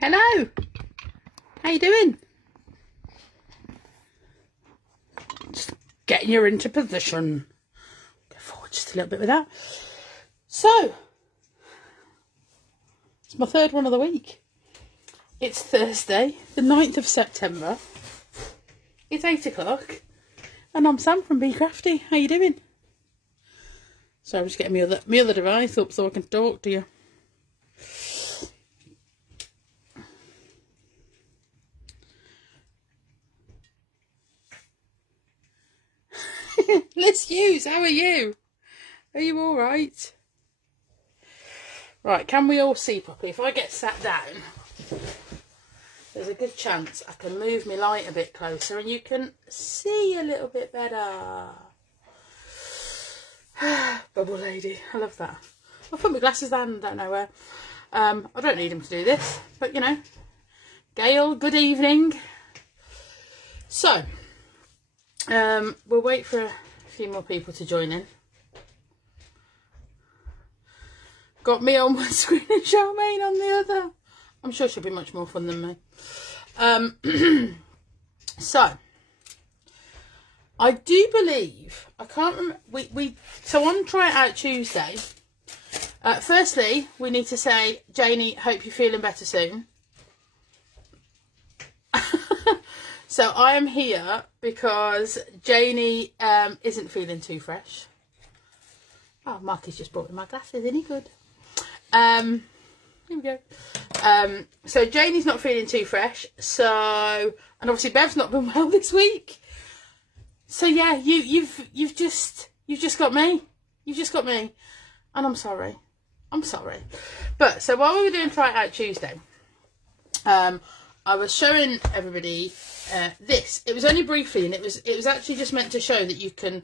Hello. How you doing? Just getting you into position. Go forward just a little bit with that. So, it's my third one of the week. It's Thursday, the 9th of September. It's 8 o'clock. And I'm Sam from Crafty. How you doing? So I'm just getting my other device up so I can talk to you. Let's Hughes, how are you? Are you alright? Right, can we all see properly? If I get sat down, there's a good chance I can move my light a bit closer and you can see a little bit better. Bubble lady, I love that. I'll put my glasses down, I don't know where. I don't need them to do this, but you know. Gail, good evening. So, we'll wait for a few more people to join in. Got me on one screen and Charmaine on the other. I'm sure she'll be much more fun than me. So, I do believe, I can't remember, so on Try It Out Tuesday, firstly, we need to say, Janie, hope you're feeling better soon. So I am here because Janie isn't feeling too fresh. Oh, Marky's just brought me my glasses, isn't he good? Here we go. So Janie's not feeling too fresh. So, and obviously Bev's not been well this week. So yeah, you've just got me. You've just got me, and I'm sorry. I'm sorry. But so while we were doing Try It Out Tuesday, I was showing everybody this. It was only briefly, and it was actually just meant to show that you can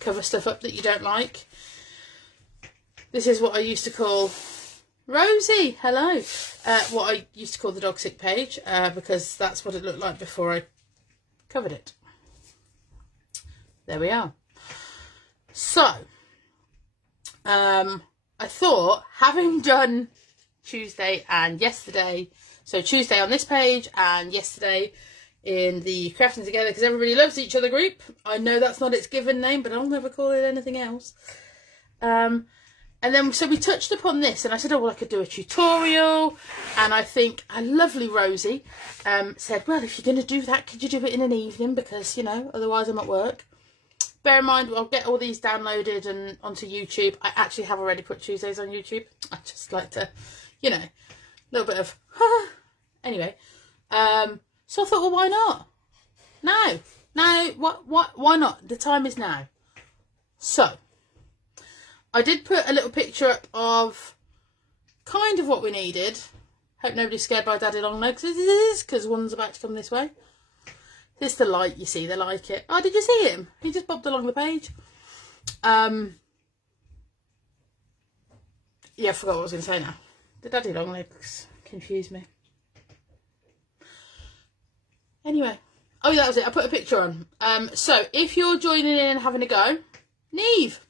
cover stuff up that you don't like. This is what I used to call Rosie. Hello. What I used to call the dog sick page, because that's what it looked like before I covered it. There we are. So, I thought, having done Tuesday and yesterday, so Tuesday on this page and yesterday in the Crafting Together Because Everybody Loves Each Other group. I know that's not its given name, but I'll never call it anything else. And then, so we touched upon this, and I said, oh, well, I could do a tutorial. And I think a lovely Rosie said, well, if you're going to do that, could you do it in an evening? Because, you know, otherwise I'm at work. Bear in mind, I'll get all these downloaded and onto YouTube. I actually have already put Tuesdays on YouTube. I just like to, you know, a little bit of, anyway. So I thought, well, why not? Why not? The time is now. So, I did put a little picture up of kind of what we needed. Hope nobody's scared by Daddy Longlegs, because one's about to come this way. This is the light, you see, they like it. Oh, did you see him? He just bobbed along the page. Yeah, I forgot what I was going to say now. The Daddy Longlegs confused me. Anyway. Oh, yeah, that was it. I put a picture on. So, if you're joining in and having a go, Neve.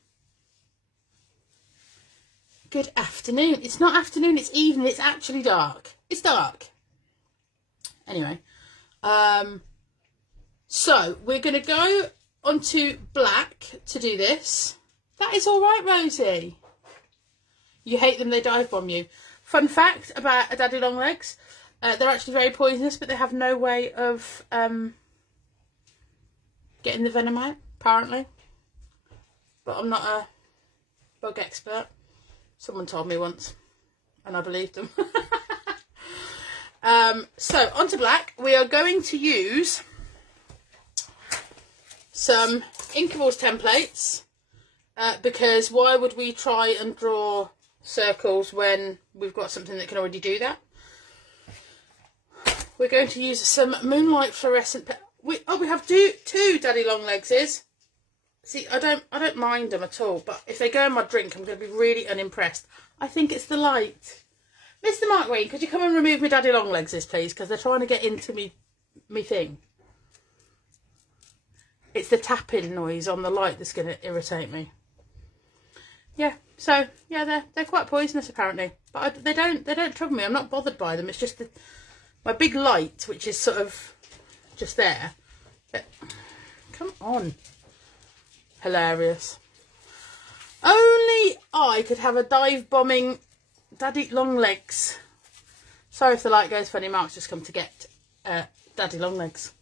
Good afternoon. It's not afternoon, it's evening. It's actually dark. It's dark. Anyway. So, we're going to go onto black to do this. That is all right, Rosie. You hate them, they dive bomb you. Fun fact about a Daddy Longlegs. They're actually very poisonous, but they have no way of getting the venom out, apparently. But I'm not a bug expert. Someone told me once, and I believed them. So, onto black. We are going to use some Inkables templates, because why would we try and draw circles when we've got something that can already do that? We're going to use some Moonlight Fluorescent. We have two Daddy Longlegses. See, I don't mind them at all, but if they go in my drink, I'm going to be really unimpressed. I think it's the light. Mr. Mark Green, could you come and remove my Daddy Longlegses, please? Because they're trying to get into me thing. It's the tapping noise on the light that's going to irritate me. yeah, so yeah, they're quite poisonous apparently, but they don't trouble me. I'm not bothered by them. It's just my big light, which is sort of just there. But, come on, hilarious. Only I could have a dive bombing daddy long legs. Sorry if the light goes funny. Mark's just come to get daddy long legs.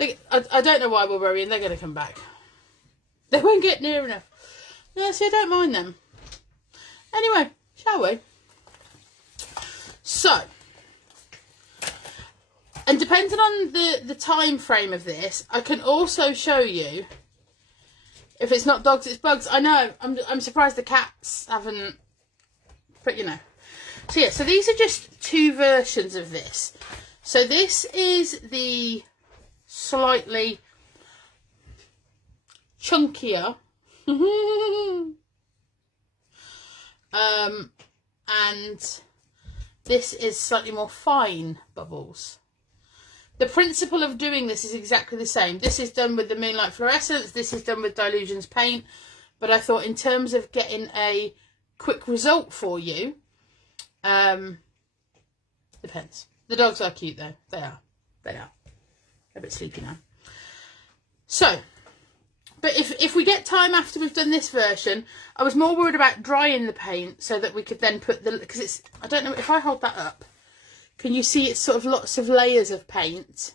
I don't know why we're worrying. They're going to come back. They won't get near enough. Yeah, see, I don't mind them. Anyway, shall we? So, and depending on the time frame of this, I can also show you, if it's not dogs, it's bugs. I know, I'm surprised the cats haven't, but you know. So yeah, so these are just two versions of this. So this is the slightly chunkier and this is slightly more fine bubbles. The principle of doing this is exactly the same. This is done with the Moonlight Fluorescence, this is done with Dylusions paint, but I thought in terms of getting a quick result for you, depends. The dogs are cute though, they are. They're a bit sleepy now. So, but if we get time after we've done this version, I was more worried about drying the paint so that we could then put the, because it's, I don't know, if I hold that up, can you see it's sort of lots of layers of paint?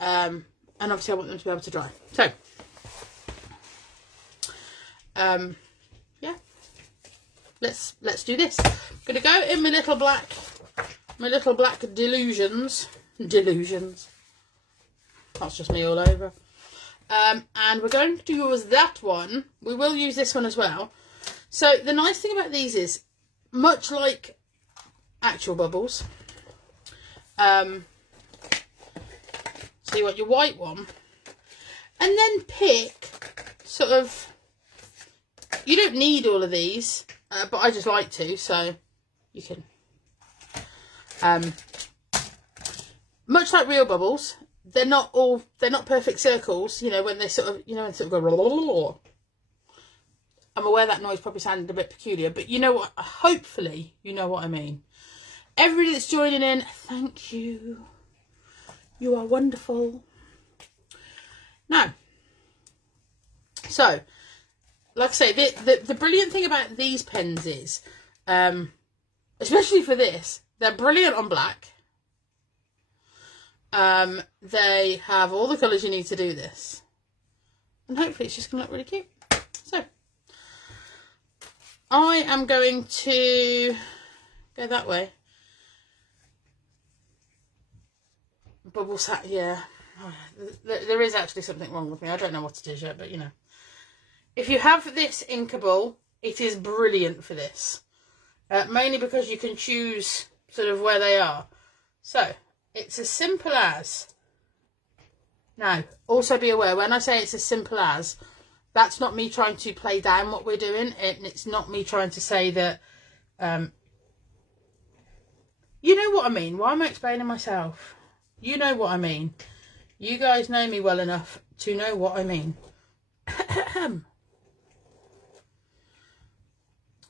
And obviously I want them to be able to dry. So, yeah, let's do this. I'm gonna go in my little black Dylusions. That's just me all over. And we're going to use that one. We will use this one as well. So the nice thing about these is, much like actual bubbles, so you want your white one, and then pick sort of, you don't need all of these, but I just like to, so you can, much like real bubbles, they're not perfect circles, you know, when they sort of, you know, when sort of go, blah, blah, blah, blah. I'm aware that noise probably sounded a bit peculiar, but you know what, hopefully you know what I mean. Everybody that's joining in, thank you. You are wonderful. Now, so, like I say, the brilliant thing about these pens is, especially for this, they're brilliant on black. They have all the colours you need to do this. And hopefully it's just going to look really cute. So, I am going to go that way. Bubble sat, yeah. There is actually something wrong with me. I don't know what it is yet, but you know. If you have this inkable, it is brilliant for this. Mainly because you can choose sort of where they are. So, it's as simple as... Now, also be aware, when I say it's as simple as, that's not me trying to play down what we're doing. It's not me trying to say that... you know what I mean. Why am I explaining myself? You know what I mean. You guys know me well enough to know what I mean.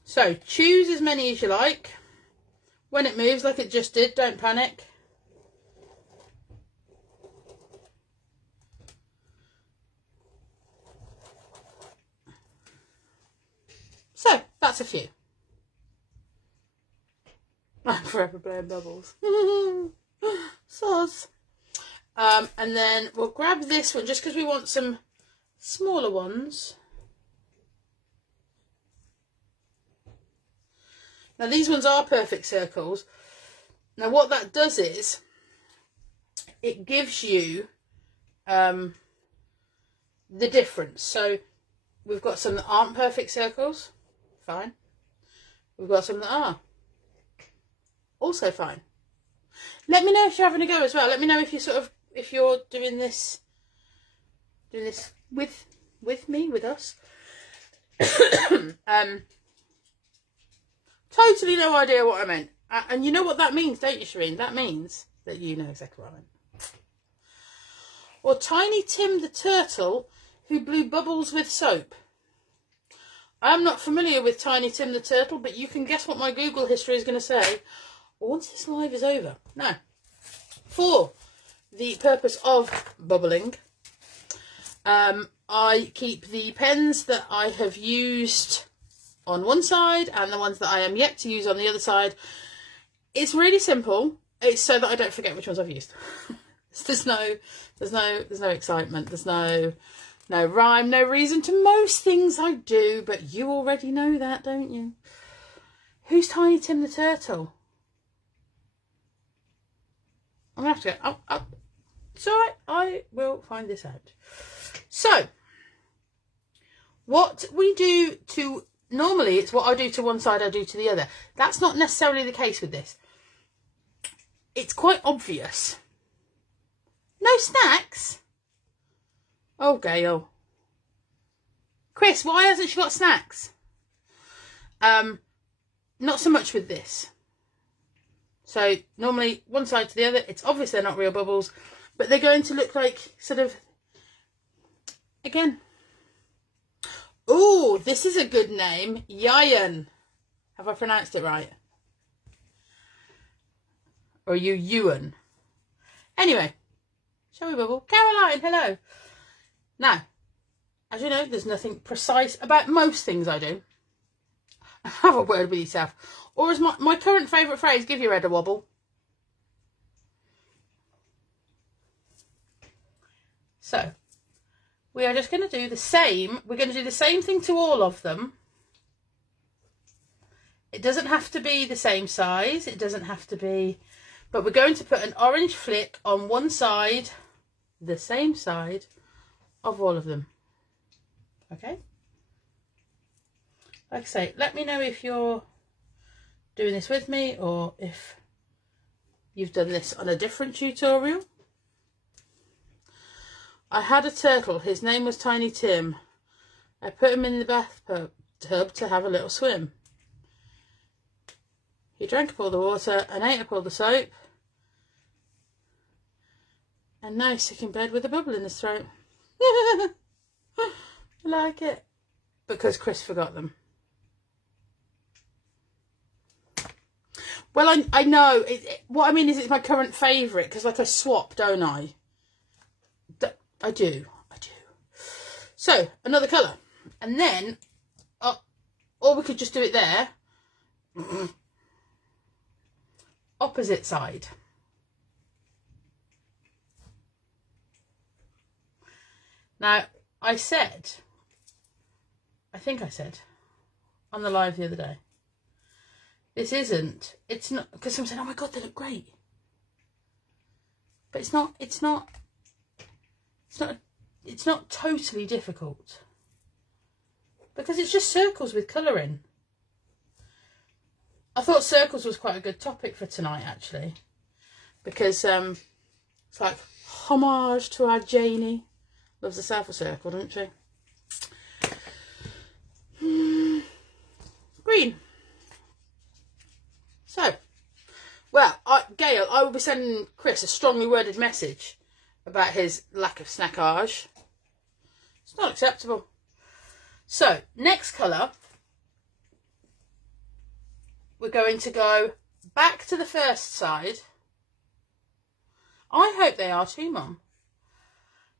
So, choose as many as you like. When it moves like it just did, don't panic. So, that's a few. I'm forever blowing bubbles. Soz. And then we'll grab this one just because we want some smaller ones. Now these ones are perfect circles. Now what that does is it gives you the difference. So we've got some that aren't perfect circles, fine. We've got some that are, also fine. Let me know if you're having a go as well. Let me know if you're if you're doing this with me, with us. Totally no idea what I meant. And you know what that means, don't you, Shireen? That means that you know exactly what I meant. Or Tiny Tim the Turtle who blew bubbles with soap. I'm not familiar with Tiny Tim the Turtle, but you can guess what my Google history is going to say once this live is over. Now, for the purpose of bubbling, I keep the pens that I have used on one side and the ones that I am yet to use on the other side. It's really simple. It's so that I don't forget which ones I've used. There's no excitement. There's no rhyme, no reason to most things I do, but you already know that, don't you? Who's Tiny Tim the Turtle? I'm gonna have to go. It's all right. I will find this out. So, what we do to normally, it's what I do to one side, I do to the other. That's not necessarily the case with this. It's quite obvious. No snacks? Oh, Gail. Chris, why hasn't she got snacks? Not so much with this. So, normally, one side to the other. It's obvious they're not real bubbles, but they're going to look like, sort of, again. Oh, this is a good name. Yayan. Have I pronounced it right? Or are you Ewan? Anyway, shall we bubble? Caroline, hello. Now, as you know, there's nothing precise about most things I do. Have a word with yourself. Or as my current favourite phrase, give your head a wobble. So, we are just going to do the same. We're going to do the same thing to all of them. It doesn't have to be the same size. It doesn't have to be... But we're going to put an orange flick on one side, the same side of all of them. Okay? Like I say, let me know if you're doing this with me or if you've done this on a different tutorial. I had a turtle. His name was Tiny Tim. I put him in the bathtub to have a little swim. He drank up all the water and ate up all the soap. And now he's sick in bed with a bubble in his throat. I like it. Because Chris forgot them. Well, I know. What I mean is it's my current favourite. Because like I swap, don't I? I do. So, another colour. And then, or we could just do it there. Opposite side. Now, I think I said on the live the other day, it's not, because someone said, oh my God, they look great. But it's not totally difficult. Because it's just circles with colour in. I thought circles was quite a good topic for tonight, actually. Because it's like homage to our Janie. Loves herself a circle, doesn't she? Green. So, well, Gail, I will be sending Chris a strongly worded message about his lack of snackage. It's not acceptable. So, next colour, we're going to go back to the first side. I hope they are too, Mum.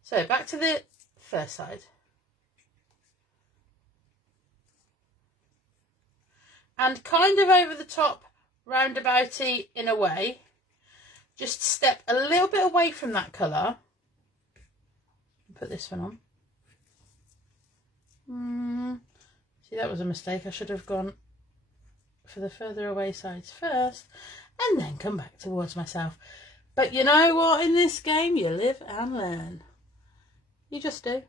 So, back to the first side. And kind of over the top, roundabouty in a way. Just step a little bit away from that colour. Put this one on. See, that was a mistake. I should have gone for the further away sides first and then come back towards myself. But you know what? In this game, you live and learn. You just do.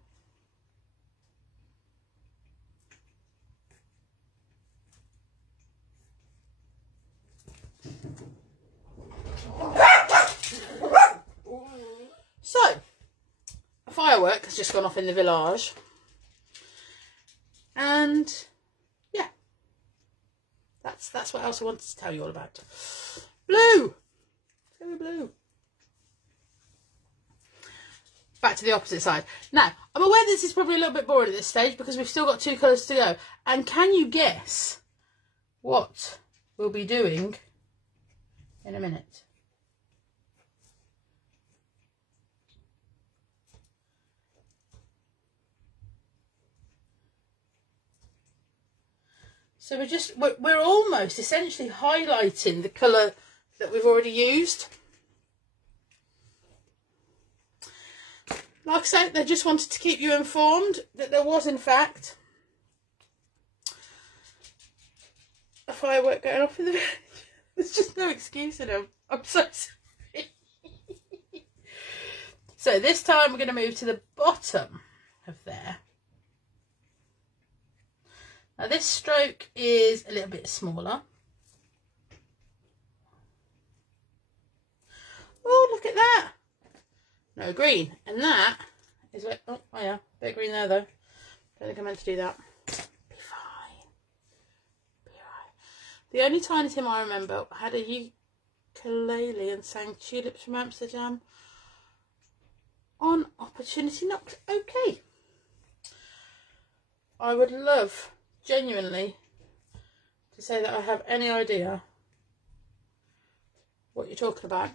So, a firework has just gone off in the village. And yeah, that's what else I wanted to tell you all about. Blue. Let's go with blue. back to the opposite side. Now, I'm aware this is probably a little bit boring at this stage because we've still got 2 colours to go. And can you guess what we'll be doing in a minute? So we're almost essentially highlighting the colour that we've already used. Like I said, they just wanted to keep you informed that there was in fact a firework going off in the village. There's just no excuse in them. I'm so sorry. So this time we're going to move to the bottom of there. Now this stroke is a little bit smaller. Oh, look at that. No green. And that is like, oh yeah, bit of green there though. Don't think I meant to do that. Be fine. Be right. The only tiny Tim I remember had a ukulele and sang Tulips from Amsterdam on Opportunity Knocked. Okay. I would love, genuinely, to say that I have any idea what you're talking about.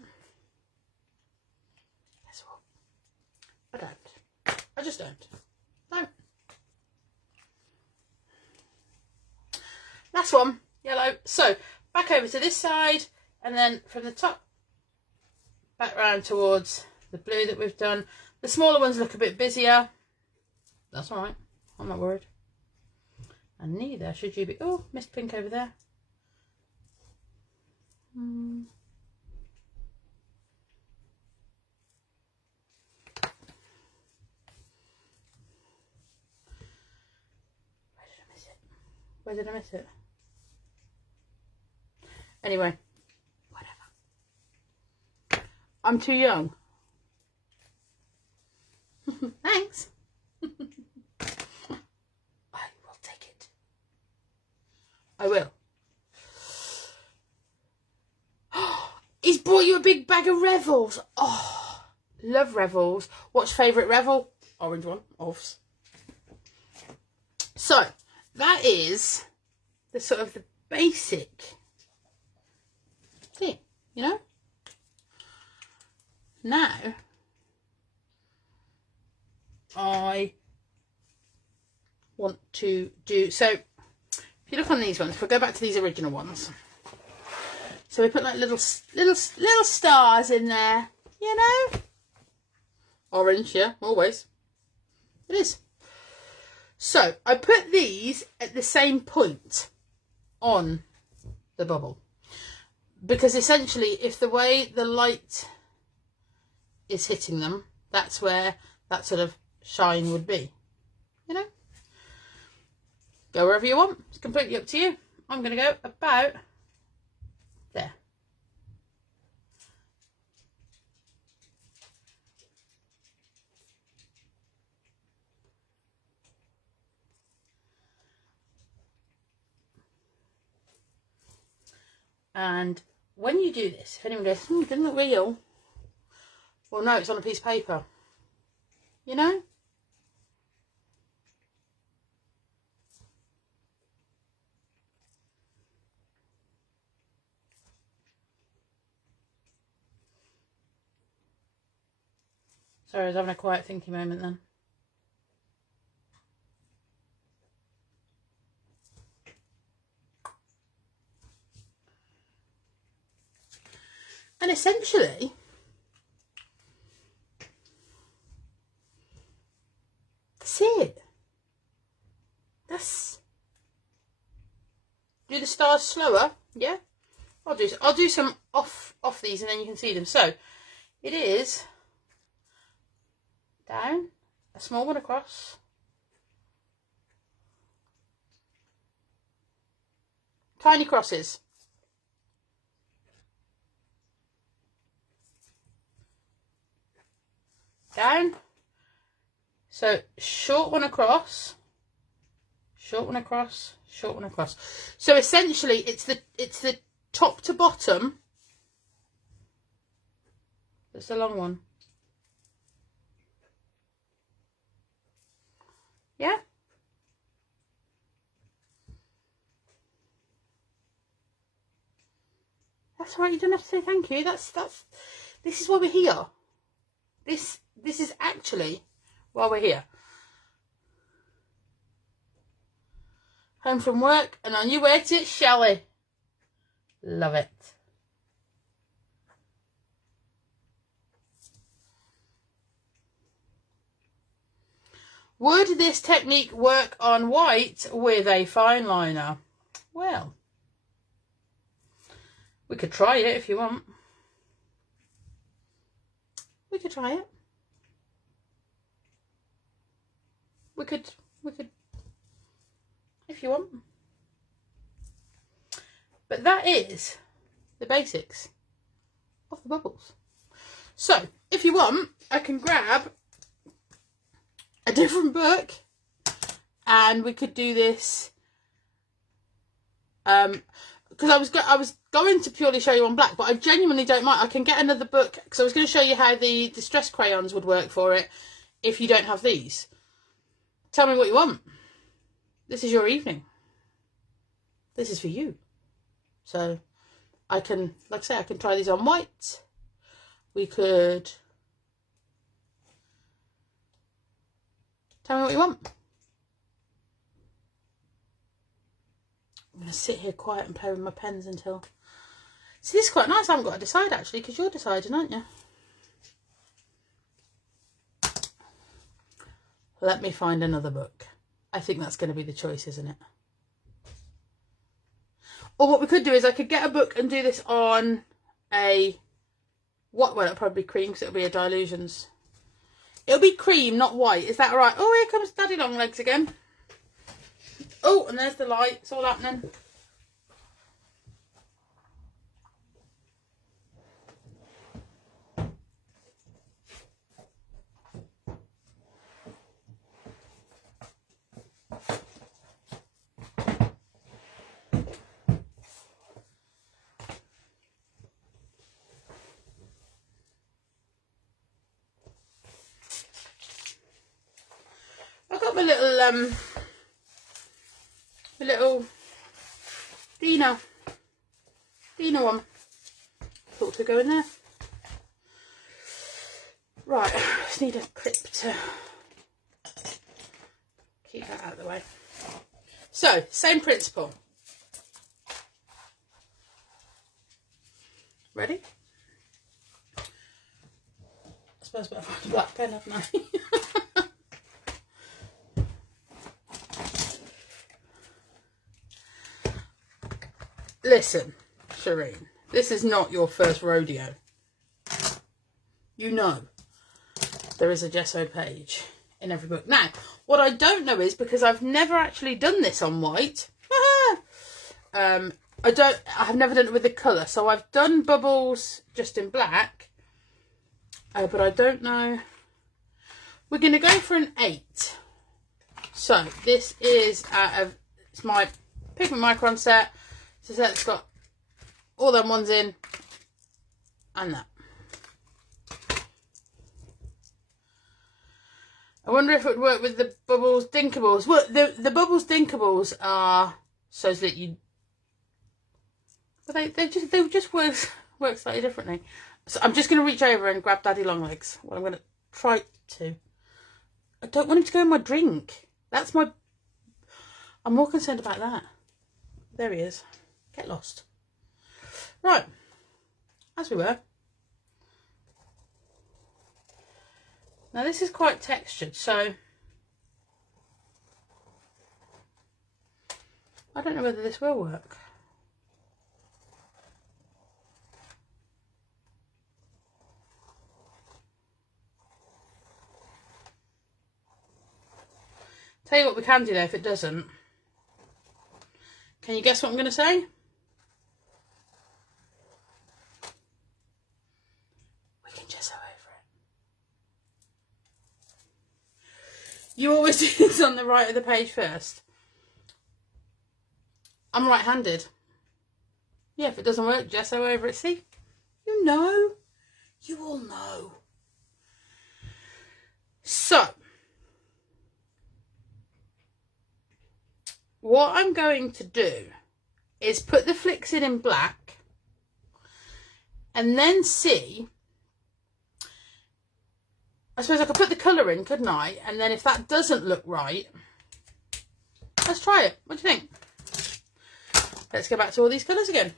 Guess what? I don't. I just don't. No. Last one, yellow. So back over to this side, and then from the top back round towards the blue that we've done. The smaller ones look a bit busier. That's all right. I'm not worried. And neither should you be. Oh, missed pink over there. Where did I miss it? Where did I miss it? Anyway, whatever. I'm too young. Thanks. I will. He's brought you a big bag of Revels. Oh, love Revels. What's favourite Revel? Orange one, obvs. So, that is the sort of the basic thing, you know? Now, I want to do, so if you look on these ones, if we go back to these original ones, so we put like little stars in there, you know? Orange, yeah, always. It is. So I put these at the same point on the bubble, because essentially if the way the light is hitting them, that's where that sort of shine would be, you know? Go wherever you want. It's completely up to you. I'm going to go about there. And when you do this, if anyone goes, it didn't look real, well, no, it's on a piece of paper, you know? Sorry, I was having a quiet thinking moment then. And essentially, that's it. That's, do the stars slower, yeah? I'll do some off these and then you can see them. So it is down, a small one across, tiny crosses, down, so short one across, short one across, short one across. So essentially it's the top to bottom that's the long one. Yeah? That's all right, you don't have to say thank you. This is why we're here. This is actually why we're here. Home from work and on your way to Shelley. Love it. Would this technique work on white with a fine liner? Well, we could try it if you want. We could try it. We could, if you want. But that is the basics of the bubbles. So, if you want, I can grab a different book and we could do this. Because I was going to purely show you on black, but I genuinely don't mind. I can get another book because I was going to show you how the distress crayons would work for it if you don't have these. Tell me what you want. This is your evening. This is for you. So I can, like I say, I can try these on white. We could. Tell me what you want. I'm going to sit here quiet and play with my pens until... See, this is quite nice. I haven't got to decide, actually, because you're deciding, aren't you? Let me find another book. I think that's going to be the choice, isn't it? Or what we could do is I could get a book and do this on a... Well, it'll probably be cream because it'll be a Dilutions. It'll be cream, not white. Is that all right? Oh, here comes Daddy Longlegs again. Oh, and there's the light. It's all happening. I've got my little Dina one. Thought to go in there. Right, just need a clip to keep that out of the way. So, same principle. Ready? I suppose I've got a black pen, haven't I? Listen, Shireen, this is not your first rodeo. You know there is a gesso page in every book. Now, what I don't know is, because I've never actually done this on white, I have never done it with the colour. So I've done bubbles just in black, but I don't know. We're going to go for an 8. So this is out of, it's my Pigment Micron set. So that's got all them ones in and that. I wonder if it would work with the Bubbles Dinkables. Well, the Bubbles Dinkables are so that you, but they just work slightly differently. So I'm just going to reach over and grab Daddy Longlegs. Well, I'm going to try to. I don't want him to go in my drink. That's my. I'm more concerned about that. There he is. Get lost. Right, as we were. Now this is quite textured, so I don't know whether this will work. Tell you what we can do though if it doesn't. Can you guess what I'm going to say? You always do this on the right of the page first. I'm right-handed. Yeah, if it doesn't work, gesso over it. See? You know. You all know. So. what I'm going to do is put the flicks in black and then see. I suppose I could put the colour in, couldn't I? And then if that doesn't look right, let's try it. What do you think? Let's go back to all these colours again.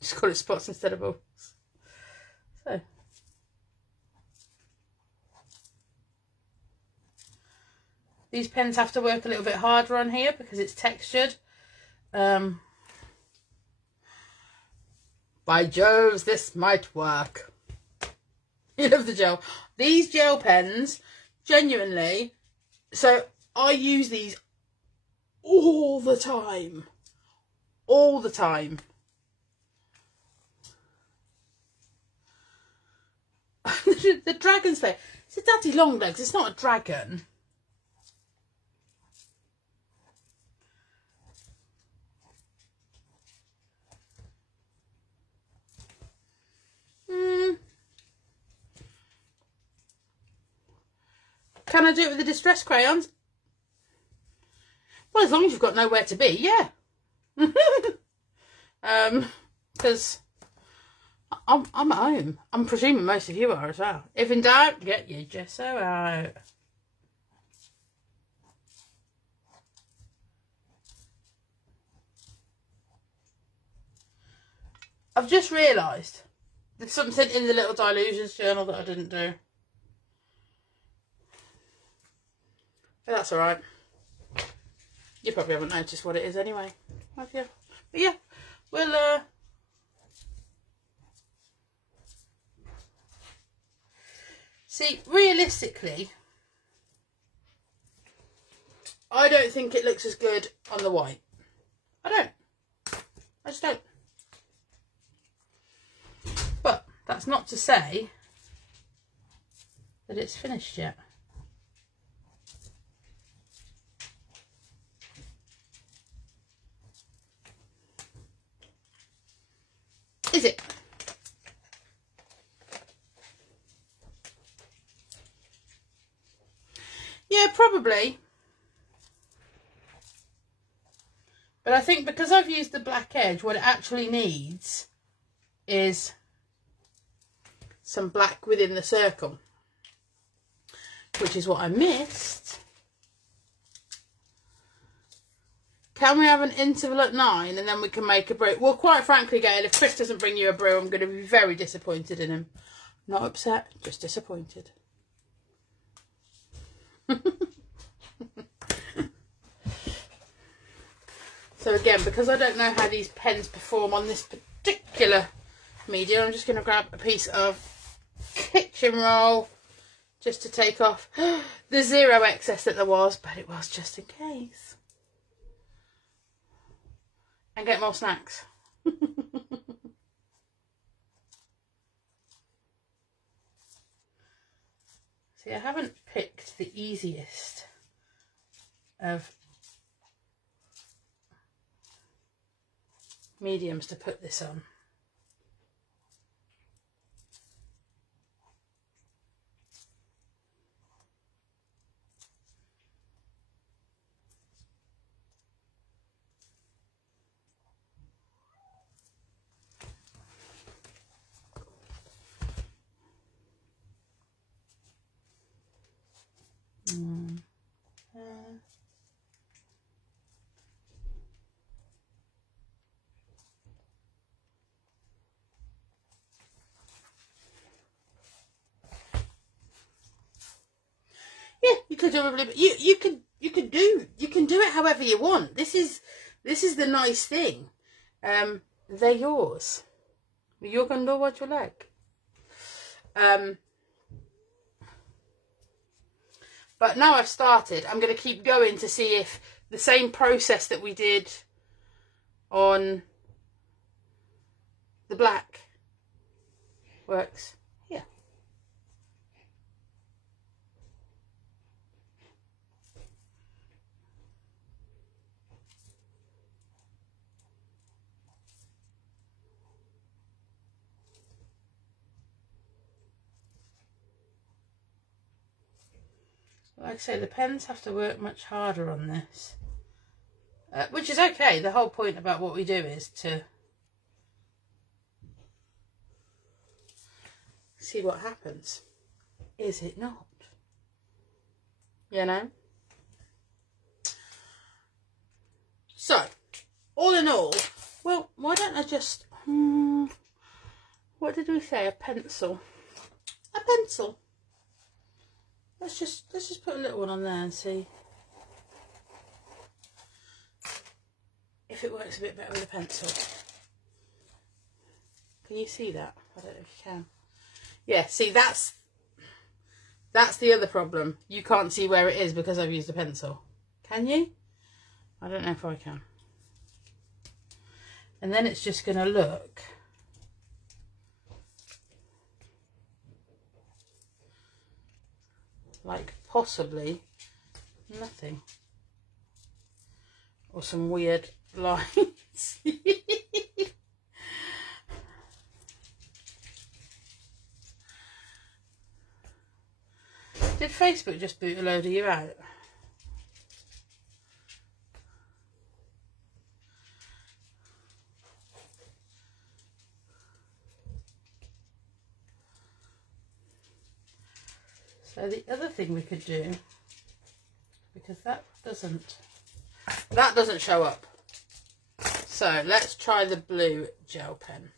Just call it spots instead of balls. So. These pens have to work a little bit harder on here because it's textured. By Jove, this might work. You love the gel. These gel pens, genuinely, so I use these all the time. All the time. The dragon's face. It's a daddy long legs. It's not a dragon. Can I do it with the distress crayons? Well, as long as you've got nowhere to be, yeah. Because I'm at home. I'm presuming most of you are as well. If in doubt, get your gesso out. I've just realised there's something in the little Dilutions journal that I didn't do. But that's alright. You probably haven't noticed what it is anyway, have you? But yeah, we'll see, realistically, I don't think it looks as good on the white. I just don't. But that's not to say that it's finished yet. Is it? Yeah, probably. But I think because I've used the black edge, what it actually needs is some black within the circle, which is what I missed. Can we have an interval at 9 and then we can make a brew? Well, quite frankly, Gail, if Chris doesn't bring you a brew, I'm going to be very disappointed in him. Not upset, just disappointed. So again, because I don't know how these pens perform on this particular medium, I'm just going to grab a piece of kitchen roll just to take off the zero excess that there was, but it was just in case. And get more snacks. See, I haven't picked the easiest of mediums to put this on. Yeah, you could do a you can do it however you want. This is the nice thing. They're yours. You can do what you like. But now I've started, I'm going to keep going to see if the same process that we did on the black works here. Like I say, the pens have to work much harder on this. Which is okay. The whole point about what we do is to see what happens. Is it not? You know? So, all in all, well, why don't I just... what did we say? A pencil. A pencil. Let's just put a little one on there and see if it works a bit better with a pencil. Can you see that? I don't know if you can. Yeah, see, that's the other problem. You can't see where it is because I've used a pencil. Can you? I don't know if I can. And then it's just going to look like possibly nothing. Or some weird lines. Did Facebook just boot a load of you out? So the other thing we could do, because that doesn't show up. So let's try the blue gel pen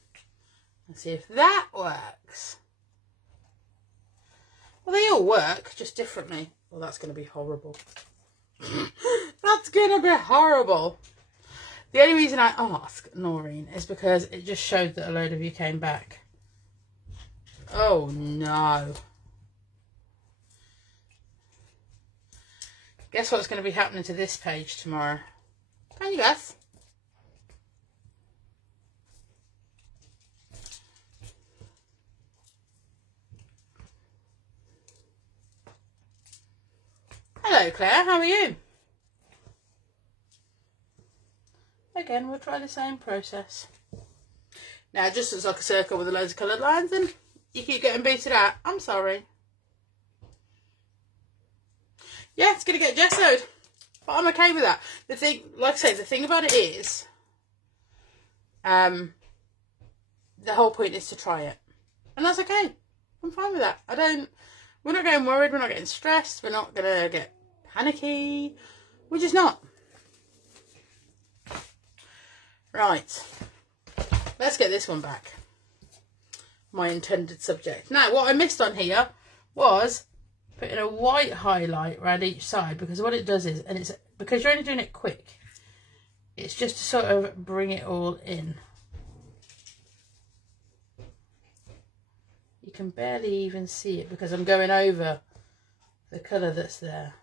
and see if that works. Well, they all work, just differently. Well, that's going to be horrible. That's going to be horrible. The only reason I asked Noreen is because it just showed that a load of you came back. Oh, no. Guess what's going to be happening to this page tomorrow? Can you guess? Hello Claire, how are you? Again, we'll try the same process. Now it just looks like a circle with loads of coloured lines and you keep getting booted out. I'm sorry. Yeah, it's going to get gessoed, but I'm okay with that. The thing, like I say, the thing about it is, the whole point is to try it. And that's okay. I'm fine with that. We're not getting worried, we're not getting stressed, we're not going to get panicky. We're just not. Right. Let's get this one back. My intended subject. Now, what I missed on here was putting a white highlight around each side, because what it does is, and it's because you're only doing it quick, it's just to sort of bring it all in. You can barely even see it because I'm going over the colour that's there.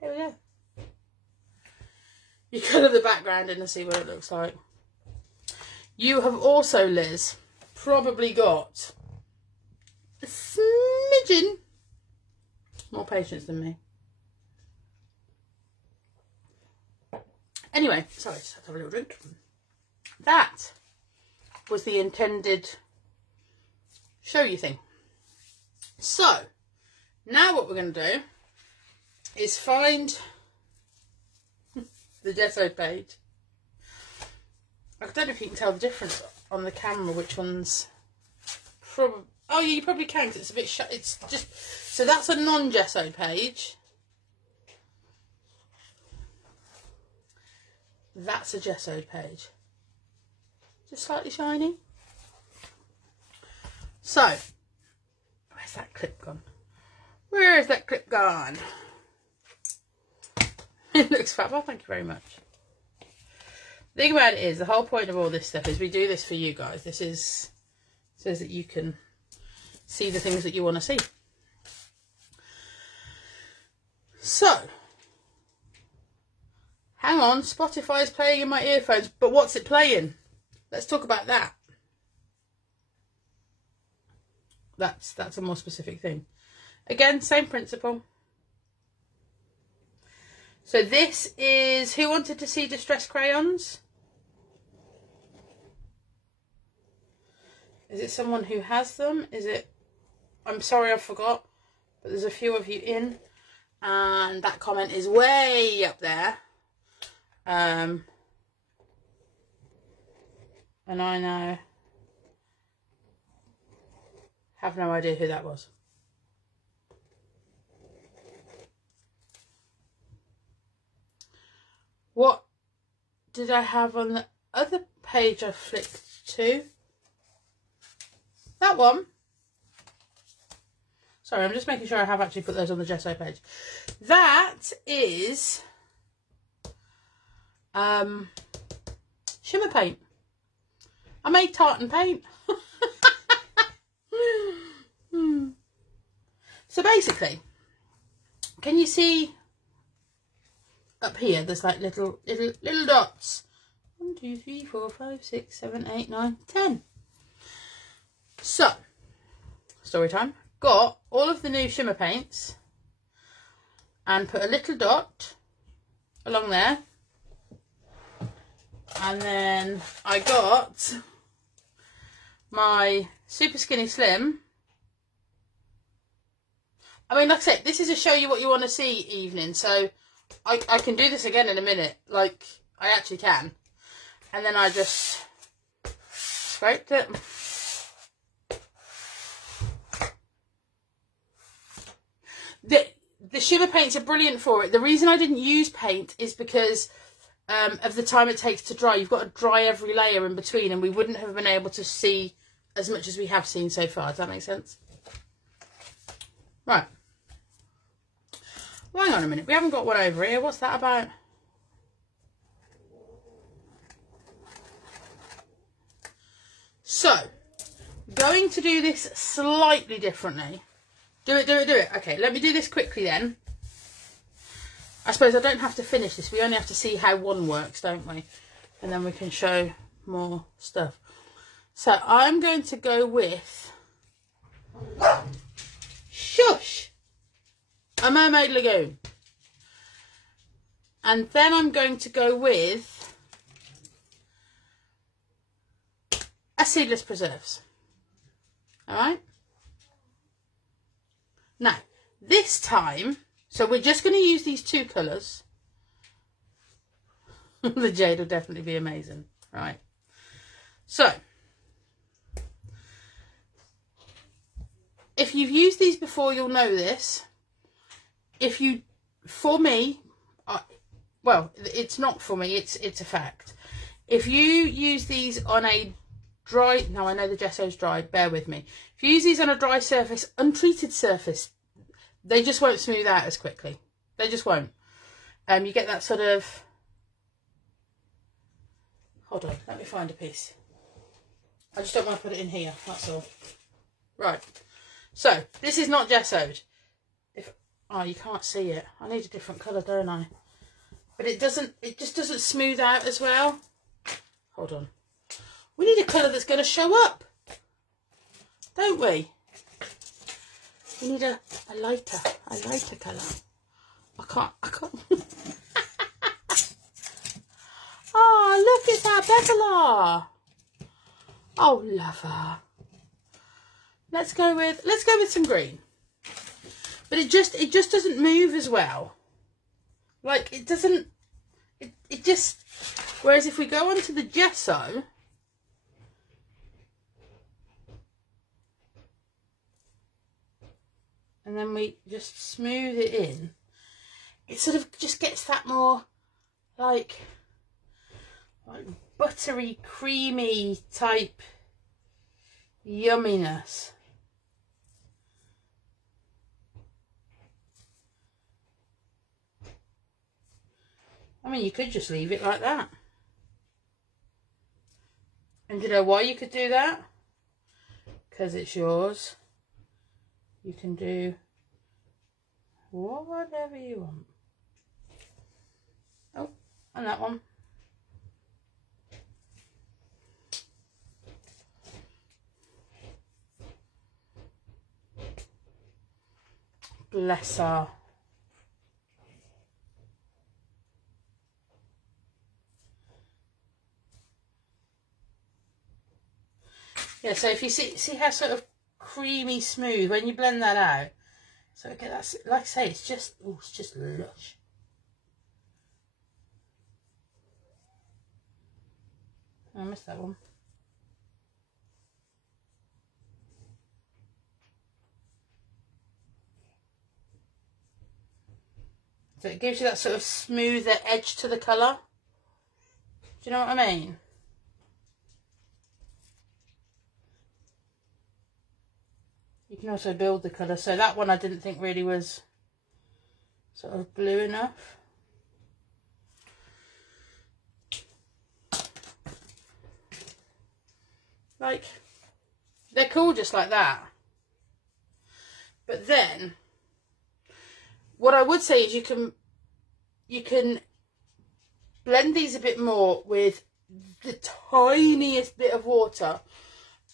There we go. You colour the background in and see what it looks like. You have also, Liz, probably got a smidgen more patience than me. Anyway, sorry, just had to have a little drink. That was the intended show you thing. So, now what we're going to do is find the gesso page. I don't know if you can tell the difference on the camera, which one's probably... Oh, yeah, you probably can, because it's a bit shut. It's just... So that's a non-gesso page. That's a gessoed page. Just slightly shiny. So, where's that clip gone? Where is that clip gone? It looks fab. Well, thank you very much. The thing about it is, the whole point of all this stuff is we do this for you guys. This is so that you can see the things that you want to see. So, hang on, Spotify's playing in my earphones, but what's it playing? Let's talk about that. That's a more specific thing. Again, same principle. So this is Who Wanted to See Distress Crayons? Is it someone who has them? Is it... I'm sorry I forgot, but there's a few of you in. And that comment is way up there. And I know... have no idea who that was. What did I have on the other page I flicked to? That one. Sorry, I'm just making sure I have actually put those on the gesso page. That is shimmer paint. I made tartan paint. So basically, can you see up here? There's like little dots. 1, 2, 3, 4, 5, 6, 7, 8, 9, 10. So, story time. Got all of the new shimmer paints and put a little dot along there. And then I got my Super Skinny Slim. I mean, like I said, this is a show you what you want to see evening. So I can do this again in a minute. Like, I actually can. And then I just scraped it. The shimmer paints are brilliant for it. The reason I didn't use paint is because of the time it takes to dry. You've got to dry every layer in between, and we wouldn't have been able to see as much as we have seen so far. Does that make sense? Right. Well, hang on a minute. We haven't got one over here. What's that about? So, going to do this slightly differently. Do it. Okay, let me do this quickly then. I suppose I don't have to finish this. We only have to see how one works, don't we? And then we can show more stuff. So I'm going to go with... Shush! A Mermaid Lagoon. And then I'm going to go with... a Seedless Preserves. Alright? Now, this time, so we're just going to use these two colours. The jade will definitely be amazing. Right. So, if you've used these before, you'll know this. If you, for me, well, it's not for me, it's a fact. If you use these on a dry, now I know the gesso's dry, bear with me. If you use these on a dry surface, untreated surface, they just won't smooth out as quickly. They just won't. You get that sort of... Hold on, let me find a piece. I just don't want to put it in here, that's all. Right. So, this is not gessoed. Oh, you can't see it. I need a different colour, don't I? But it just doesn't smooth out as well. Hold on. We need a colour that's going to show up. Don't we? We need a lighter colour. I can't. Oh, look, it's our Bevelar. Oh, love her. Let's go with some green. But it just doesn't move as well. Like, it doesn't, it just, whereas if we go onto the gesso, and then we just smooth it in, it sort of just gets that more like buttery, creamy type yumminess. I mean, you could just leave it like that. And you know why you could do that? Because it's yours. You can do whatever you want. Oh, and that one. Bless her. Yeah, so if you see how sort of creamy smooth when you blend that out. So okay, that's, like I say, it's just lush. I missed that one. So it gives you that sort of smoother edge to the colour. Do you know what I mean? You can also build the colour. So that one I didn't think really was sort of blue enough. Like, they're cool just like that. But then, what I would say is you can blend these a bit more with the tiniest bit of water.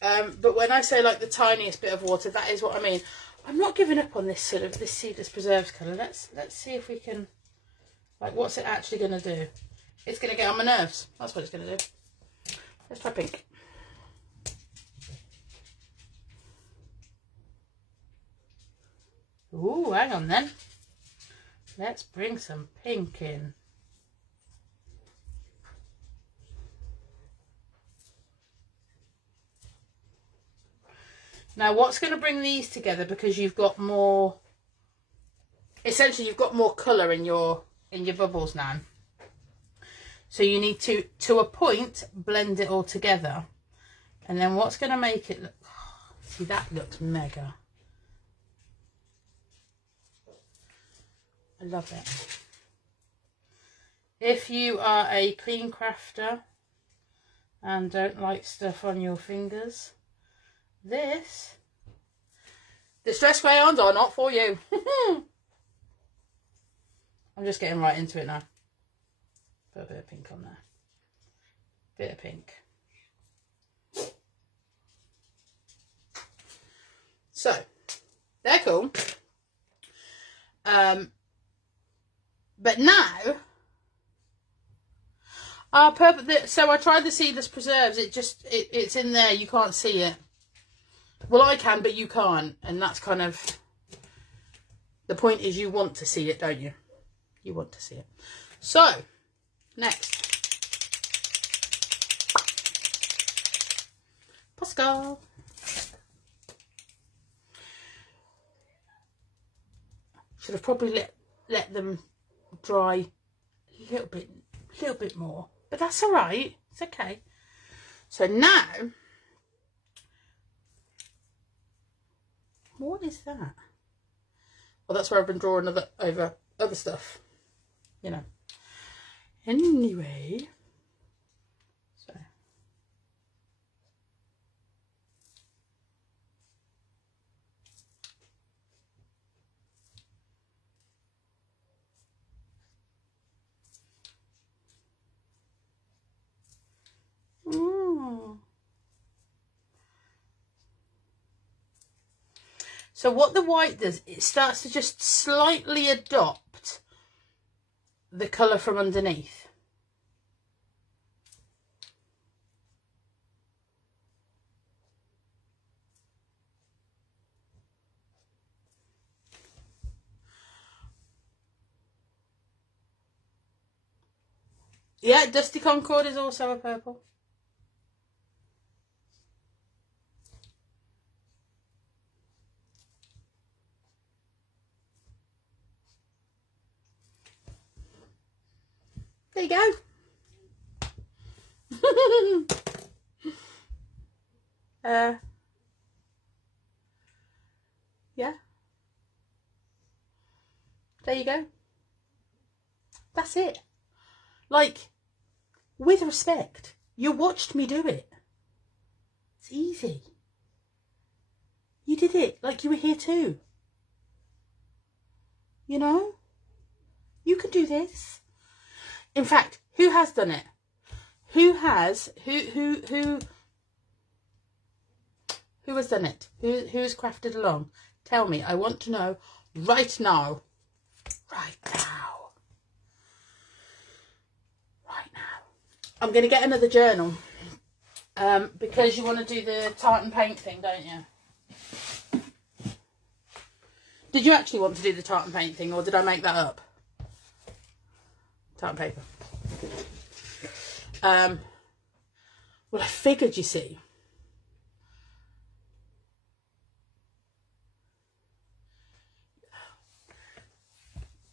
But when I say like the tiniest bit of water, that is what I mean. I'm not giving up on this sort of this Seedless Preserves colour. Let's see if we can, like, what's it actually going to do? It's going to get on my nerves. That's what it's going to do. Let's try pink. Ooh, hang on then. Let's bring some pink in. Now, what's going to bring these together, because you've got more, essentially you've got more colour in your bubbles now. So you need to a point, blend it all together. And then what's going to make it look, oh, see, that looks mega. I love it. If you are a clean crafter and don't like stuff on your fingers, the distress crayons are not for you. I'm just getting right into it now. Put a bit of pink on there. Bit of pink. So, they're cool. But now, our purple. So I tried the Seedless Preserves. It's in there. You can't see it. Well, I can, but you can't, and that's kind of the point. Is you want to see it, don't you? You want to see it. So next, Pascal. Should have probably let them dry a little bit more, but that's all right. It's okay. So now, what is that? Well, that's where I've been drawing over other stuff, you know. Anyway, so So what the white does, it starts to just slightly adopt the colour from underneath. Yeah, Dusty Concord is also a purple. There you go. Yeah. There you go. That's it. Like, with respect, you watched me do it. It's easy. You did it like you were here too. You know? You can do this. In fact, who has done it? Who has done it? Who's crafted along? Tell me. I want to know right now. Right now. Right now. I'm going to get another journal. Because you want to do the tartan paint thing, don't you? Did you actually want to do the tartan paint thing, or did I make that up? Tartan paper. Well, I figured, you see.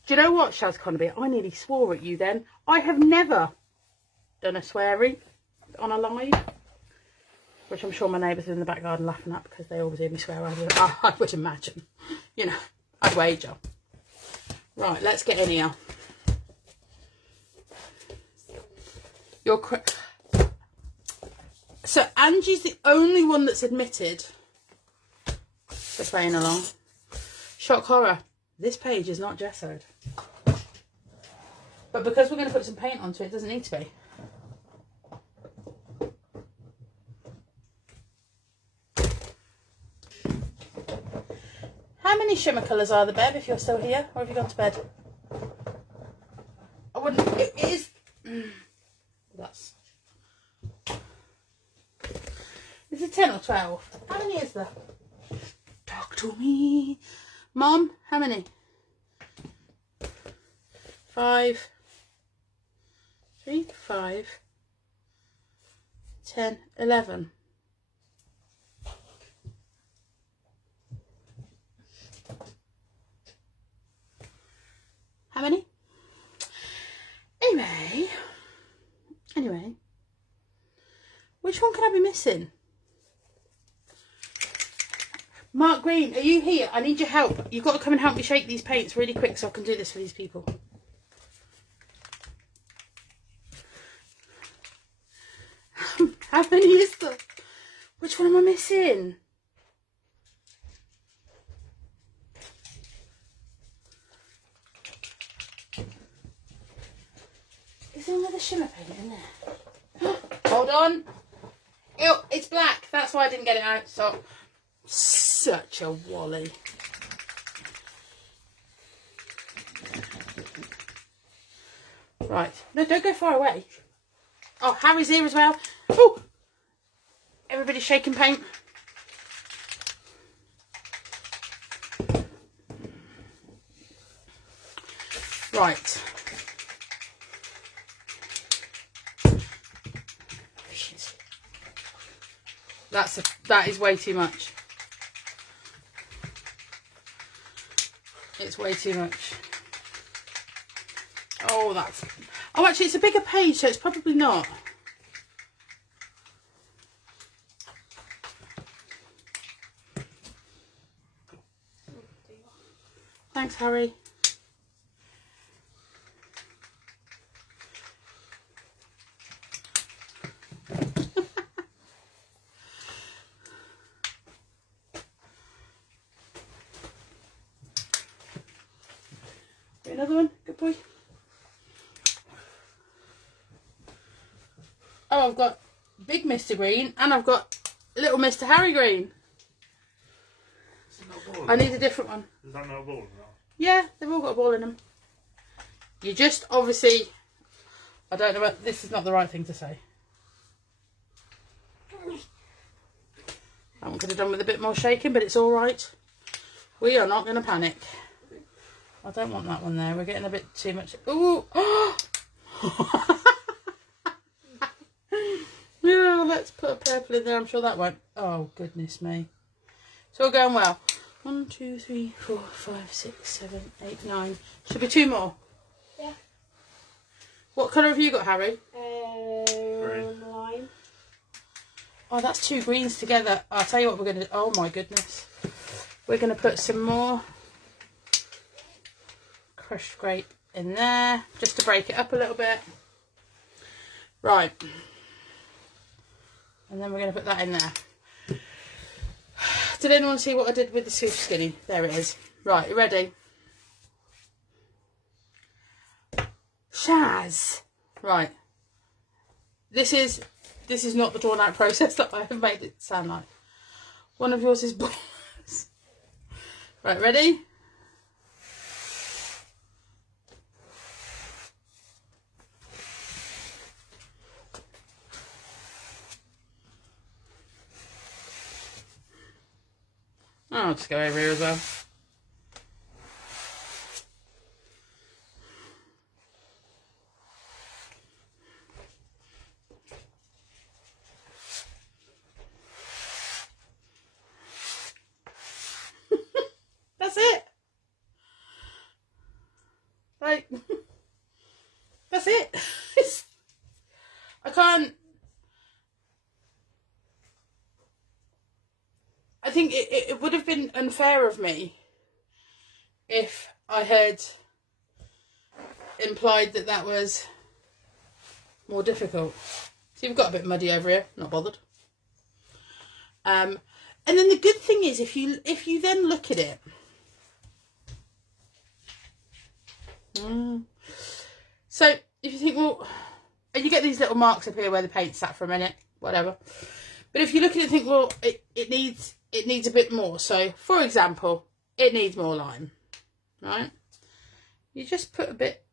Do you know what, Shaz Connerby? I nearly swore at you then. I have never done a sweary on a live, which I'm sure my neighbours are in the back garden laughing at because they always hear me swear. I would imagine. You know, I'd wager. Right, let's get in here. So Angie's the only one that's admitted to playing along. Shock horror. This page is not gessoed. But because we're going to put some paint onto it, it doesn't need to be. How many shimmer colours are there, Bev, if you're still here? Or have you gone to bed? I wouldn't... It is... That's... Is it 10 or 12? How many is there? Talk to me. Mom, how many? 5, 3, 5, 10, 11. How many? Anyway, which one can I be missing? Mark Green, are you here? I need your help. You've got to come and help me shake these paints really quick so I can do this for these people. How many is there? Which one am I missing? Is there another shimmer paint in there? Hold on. Ew, it's black. That's why I didn't get it out. So, such a wally. Right. No, don't go far away. Oh, Harry's here as well. Oh! Everybody's shaking paint. Right. That is way too much. It's way too much. Oh, that's... Oh, actually, it's a bigger page, so it's probably not. Thanks, Harry. Another one, good boy. Oh, I've got big Mr. Green and I've got little Mr. Harry Green. I need a different one. Is that not a ball now? Yeah, they've all got a ball in them. You just obviously, I don't know, but this is not the right thing to say. That one could have done with a bit more shaking, but it's all right. We are not going to panic. I don't want that one there. We're getting a bit too much. Ooh! Yeah, let's put a purple in there. I'm sure that won't. Oh, goodness me. It's all going well. 1, 2, 3, 4, 5, 6, 7, 8, 9. Should be 2 more. Yeah. What colour have you got, Harry? Lime. Oh, that's 2 greens together. I'll tell you what we're going to do. Oh, my goodness. We're going to put some more crushed grape in there just to break it up a little bit. Right. And then we're going to put that in there. Did anyone see what I did with the Swift Skinny? There it is. Right, you ready? Shaz. Right. This is not the drawn out process that I have made it sound like. One of yours is balls. Right, ready? I'll just go over here as well. That's it. Like, that's it. I can't. I think it would have been unfair of me if I had implied that that was more difficult. See, we've got a bit muddy over here. Not bothered. And then the good thing is, if you then look at it. So if you think, well, and you get these little marks up here where the paint sat for a minute, whatever. But if you look at it and think, well, it needs a bit more. So, for example, it needs more lime, right? You just put a bit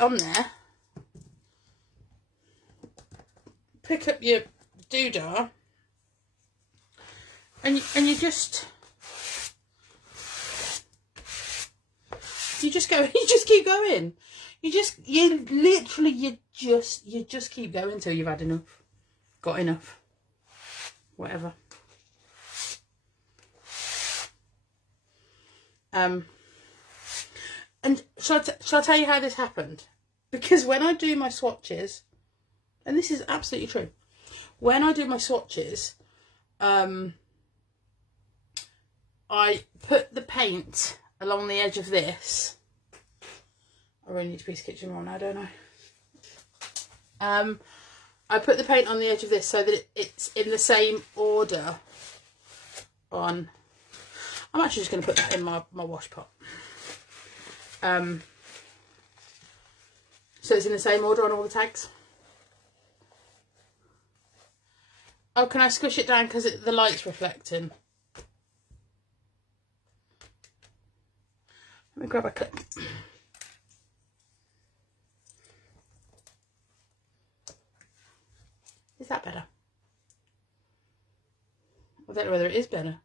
on there. Pick up your doodah, and you just go. You just keep going. You just keep going till you've had enough, got enough, whatever. And shall I tell you how this happened? Because when I do my swatches, and this is absolutely true, when I do my swatches, I put the paint along the edge of this. I really need a piece of kitchen roll now, don't I? I put the paint on the edge of this so that it's in the same order on... I'm actually just going to put that in my wash pot. So it's in the same order on all the tags. Oh, can I squish it down because the light's reflecting? Let me grab a clip. Is that better? I don't know whether it is better.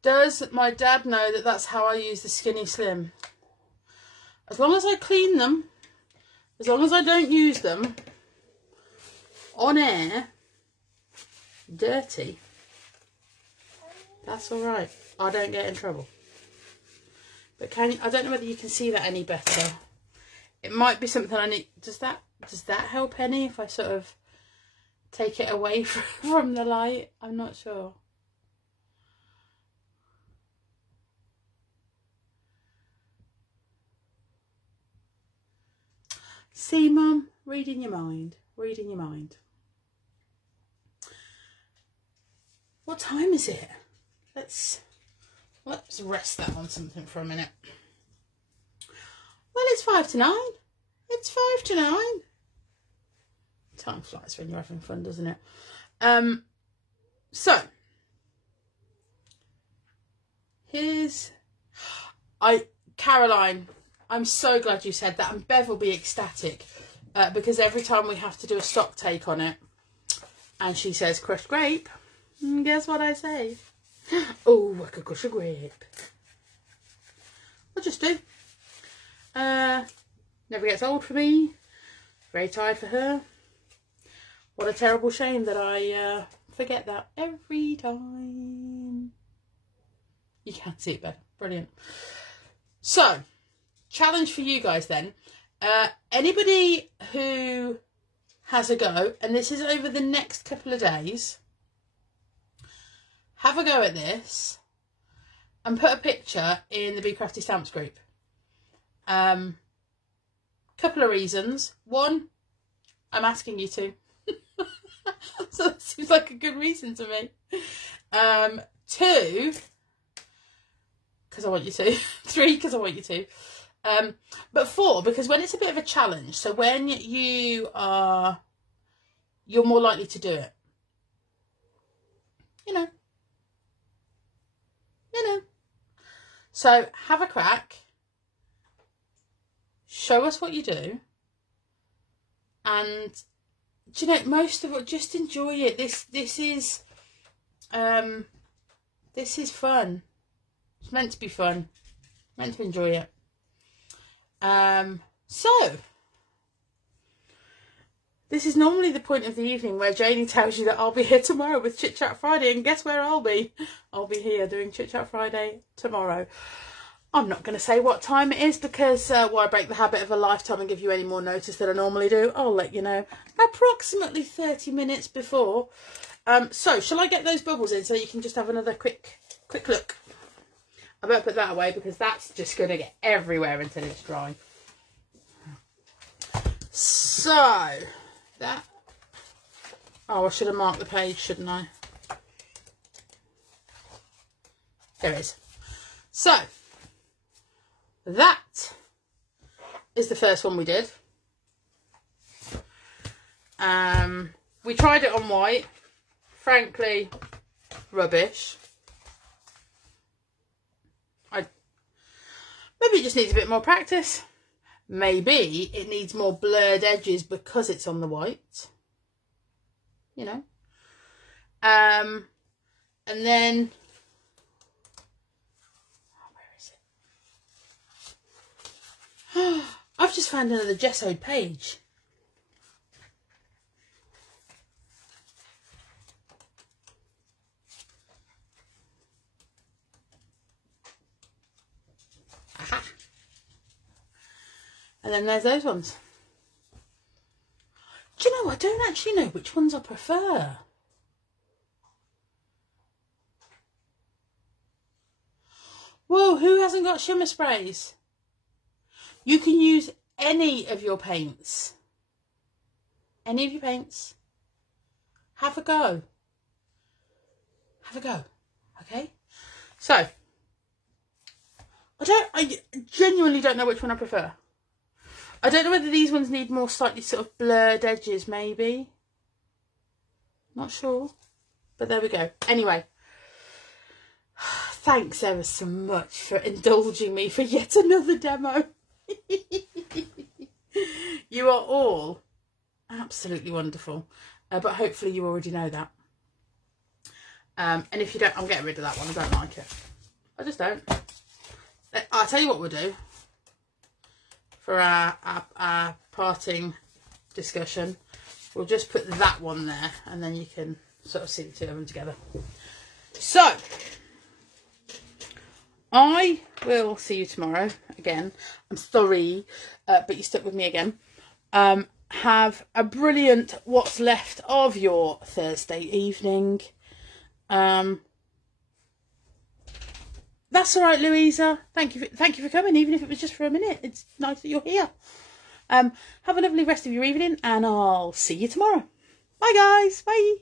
Does my dad know that that's how I use the Skinny Slim? As long as I clean them, as long as I don't use them on air, dirty, that's all right. I don't get in trouble. But I don't know whether you can see that any better. It might be something I need. Does that help any if I sort of take it away from the light? I'm not sure. See, Mum, reading your mind, reading your mind. What time is it? Let's rest that on something for a minute. Well, it's 5 to 9. It's 5 to 9. Time flies when you're having fun, doesn't it? So here's Caroline. I'm so glad you said that, and Bev will be ecstatic because every time we have to do a stock take on it, and she says crushed grape, guess what I say? Oh, I could crush a grape. I'll just do. Never gets old for me. Very tired for her. What a terrible shame that I forget that every time. You can't see it better. Brilliant. So, challenge for you guys then. Anybody who has a go, and this is over the next couple of days, have a go at this and put a picture in the Be Crafty Stamps group. Couple of reasons. One, I'm asking you to. So that seems like a good reason to me. 2, because I want you to. 3, because I want you to. But 4, because when it's a bit of a challenge, so when you're more likely to do it. You know. So have a crack. Show us what you do. And do you know, most of it, just enjoy it. This is This is fun. It's meant to be fun. Meant to enjoy it. So, this is normally the point of the evening where Janie tells you that I'll be here tomorrow with Chit Chat Friday, and guess where I'll be? I'll be here doing Chit Chat Friday tomorrow. I'm not going to say what time it is because why break the habit of a lifetime and give you any more notice than I normally do. I'll let you know approximately 30 minutes before. So, shall I get those bubbles in so you can just have another quick look? I better put that away because that's just going to get everywhere until it's dry. So, that... Oh, I should have marked the page, shouldn't I? There it is. So, that is the first one we did. We tried it on white. Frankly, rubbish. Maybe it just needs a bit more practice. Maybe it needs more blurred edges because it's on the white. You know. And then... Oh, where is it? I've just found another gessoed page. Aha. And then there's those ones. Do you know, I don't actually know which ones I prefer. Whoa, who hasn't got shimmer sprays? You can use any of your paints. Any of your paints. Have a go. Have a go. Okay? So, I genuinely don't know which one I prefer. I don't know whether these ones need more slightly sort of blurred edges, maybe. Not sure. But there we go. Anyway. Thanks ever so much for indulging me for yet another demo. You are all absolutely wonderful. But hopefully you already know that. And if you don't, I'm getting rid of that one. I don't like it. I just don't. I'll tell you what we'll do. For our parting discussion, we'll just put that one there and then you can sort of see the two of them together. So, I will see you tomorrow again. I'm sorry, but you stuck with me again. Have a brilliant what's left of your Thursday evening. That's all right, Louisa. Thank you for coming, even if it was just for a minute. It's nice that you're here. Have a lovely rest of your evening, and I'll see you tomorrow. Bye, guys. Bye.